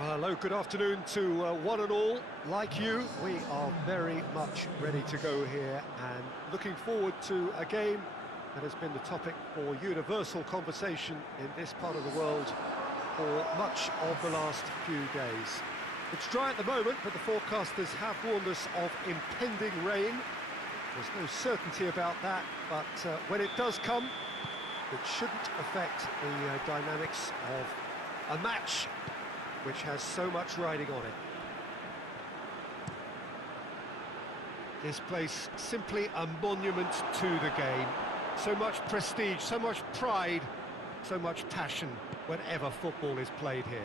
Well, hello, good afternoon to one and all. Like you, we are very much ready to go here and looking forward to a game that has been the topic for universal conversation in this part of the world for much of the last few days. It's dry at the moment, but the forecasters have warned us of impending rain. There's no certainty about that, but when it does come, it shouldn't affect the dynamics of a match which has so much riding on it. This place simply a monument to the game. So much prestige, so much pride, so much passion whenever football is played here.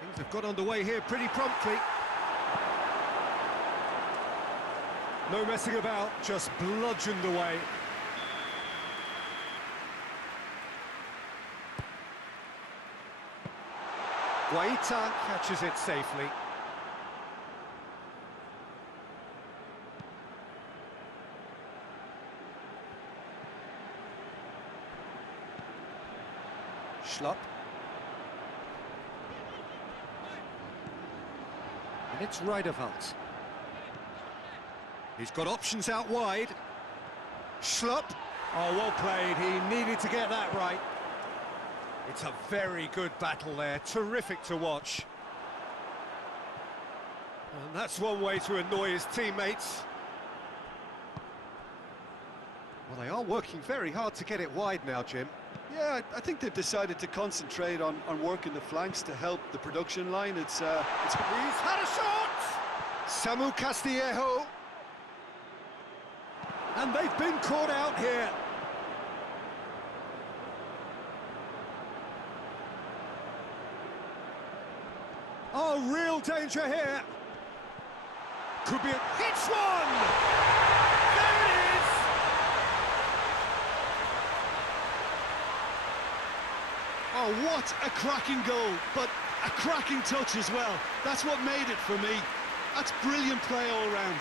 Things have got underway here pretty promptly. No messing about, just bludgeoned away. Guaita catches it safely. Schlupp. And it's Riederwald. He's got options out wide. Schlupp. Oh, well played. He needed to get that right. It's a very good battle there, terrific to watch. And that's one way to annoy his teammates. Well, they are working very hard to get it wide now, Jim. Yeah, I think they've decided to concentrate on working the flanks to help the production line. He's had a shot! Samu Castillejo. And they've been caught out here. Oh, real danger here. Could be a... Hits one! There it is! Oh, what a cracking goal, but a cracking touch as well. That's what made it for me. That's brilliant play all round.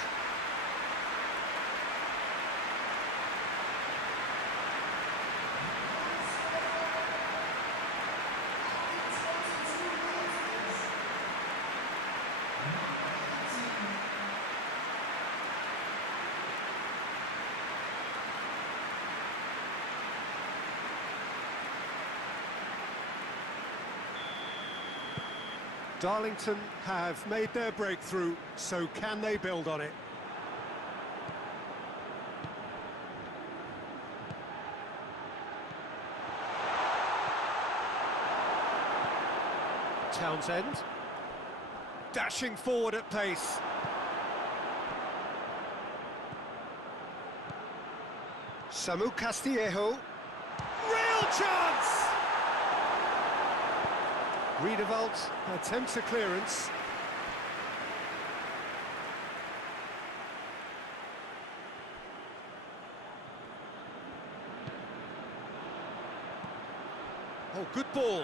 Darlington have made their breakthrough, so can they build on it? Townsend. Dashing forward at pace. Samu Castillejo. Real chance! Riederwald attempts a clearance. Oh, good ball.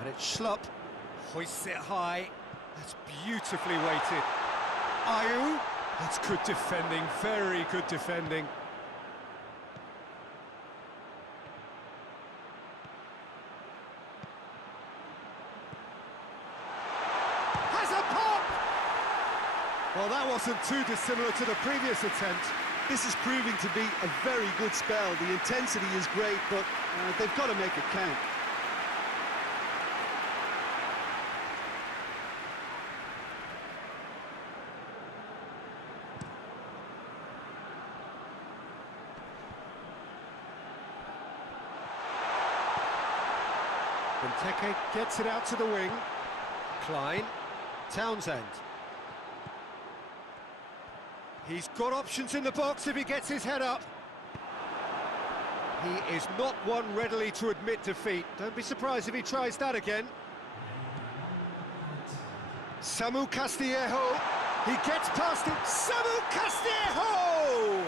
And it's Schlupp. Hoists it high. That's beautifully weighted. Ayew. That's good defending, very good defending. Has a pop! Well, that wasn't too dissimilar to the previous attempt. This is proving to be a very good spell. The intensity is great, but they've got to make it count. Benteke gets it out to the wing. Klein. Townsend. He's got options in the box if he gets his head up. He is not one readily to admit defeat. Don't be surprised if he tries that again. Samu Castillejo. He gets past it. Samu Castillejo!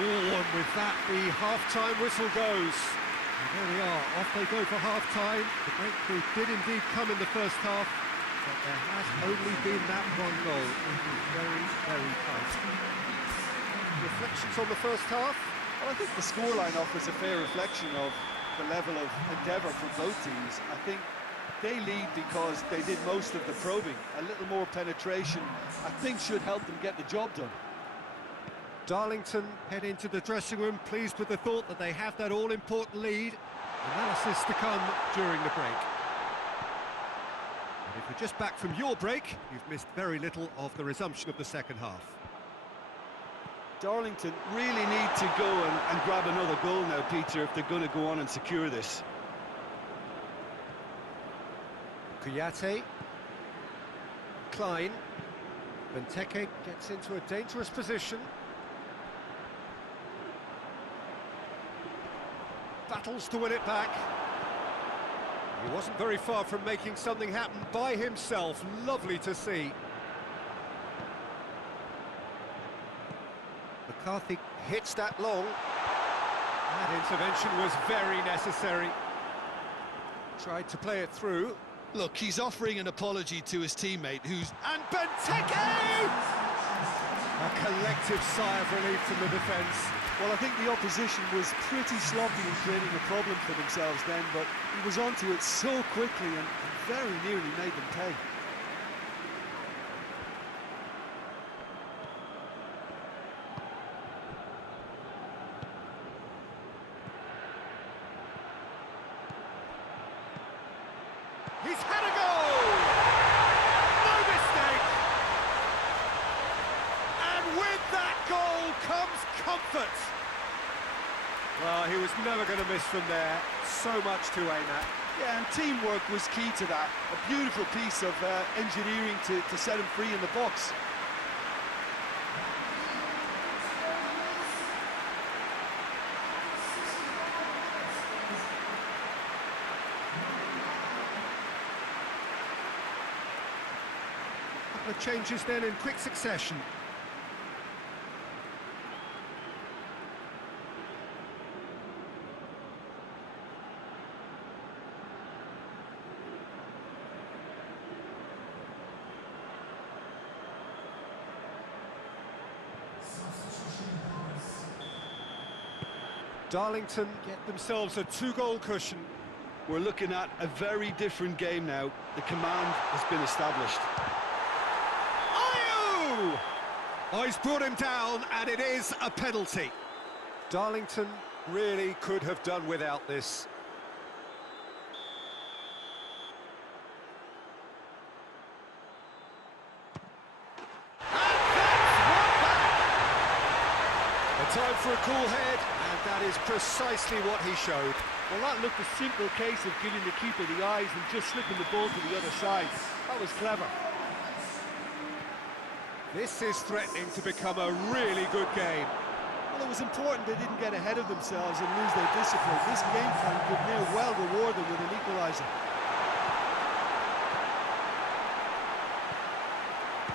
Ooh, and with that, the half-time whistle goes. And there we are, off they go for half-time. The breakthrough did indeed come in the first half, but there has only been that one goal. It is very, very tight. reflections on the first half? Well, I think the scoreline offers a fair reflection of the level of endeavour for both teams. I think they lead because they did most of the probing. A little more penetration, I think, should help them get the job done. Darlington head into the dressing room pleased with the thought that they have that all-important lead. Analysis to come during the break. And if you're just back from your break, you've missed very little of the resumption of the second half. Darlington really need to go and grab another goal now, Peter, if they're going to go on and secure this. Kuyate. Klein. Benteke gets into a dangerous position. Battles to win it back. He wasn't very far from making something happen by himself. Lovely to see. McCarthy hits that long. That intervention was very necessary. Tried to play it through. Look, he's offering an apology to his teammate who's... And Benteke! A collective sigh of relief from the defence. Well, I think the opposition was pretty sloppy in creating a problem for themselves then, but he was onto it so quickly and very nearly made them pay. He's had a goal! No mistake! And with that goal comes comfort. Well, he was never going to miss from there. So much to aim at. Yeah, and teamwork was key to that. A beautiful piece of engineering to set him free in the box. A couple of changes then in quick succession. Darlington get themselves a 2-goal cushion. We're looking at a very different game now. The command has been established. Ayew! Oh, he's brought him down, and it is a penalty. Darlington really could have done without this. Time for a cool head, and that is precisely what he showed. Well, that looked a simple case of giving the keeper the eyes and just slipping the ball to the other side. That was clever. This is threatening to become a really good game. Well, it was important they didn't get ahead of themselves and lose their discipline. This game plan could now well reward them with an equaliser.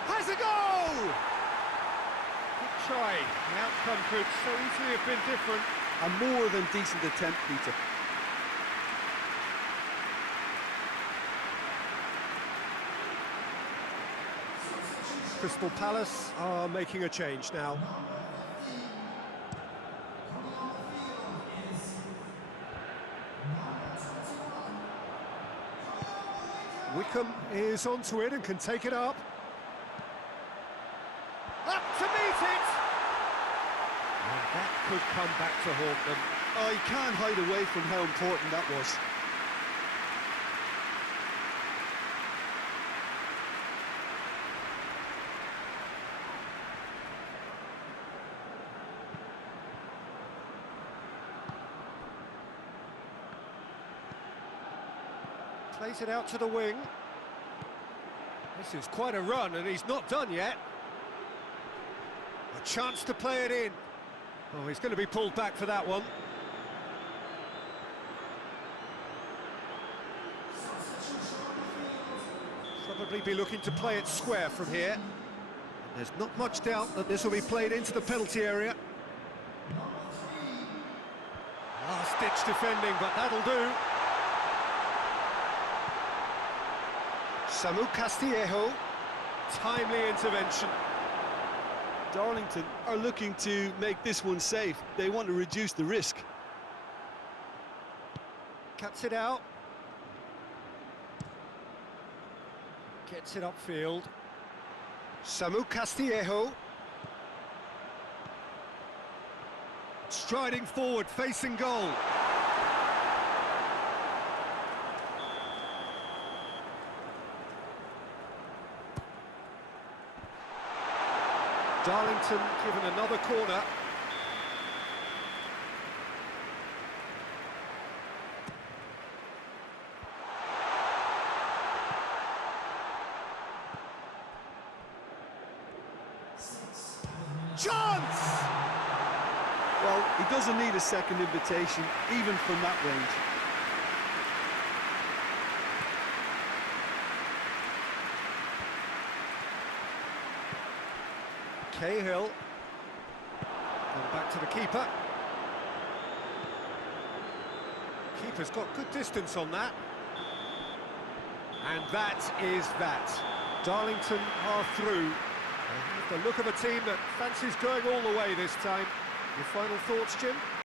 Has a goal! Try. The outcome could so easily have been different. A more than decent attempt, Peter. Crystal Palace are making a change now. Wickham is onto it and can take it up. Up to meet it! And that could come back to haunt them. Oh, you can't hide away from how important that was. Plays it out to the wing. This is quite a run, and he's not done yet. A chance to play it in. Oh, he's going to be pulled back for that one. Probably be looking to play it square from here. There's not much doubt that this will be played into the penalty area. Last-ditch defending, but that'll do. Samu Castillejo, timely intervention. Darlington are looking to make this one safe. They want to reduce the risk. Cuts it out. Gets it upfield. Samu Castillejo. Striding forward, facing goal. Darlington given another corner. Chance! Well, he doesn't need a second invitation, even from that range. Cahill. Gone back to the keeper. Keeper's got good distance on that. And that is that. Darlington are through. They have the look of a team that fancies going all the way this time. Your final thoughts, Jim?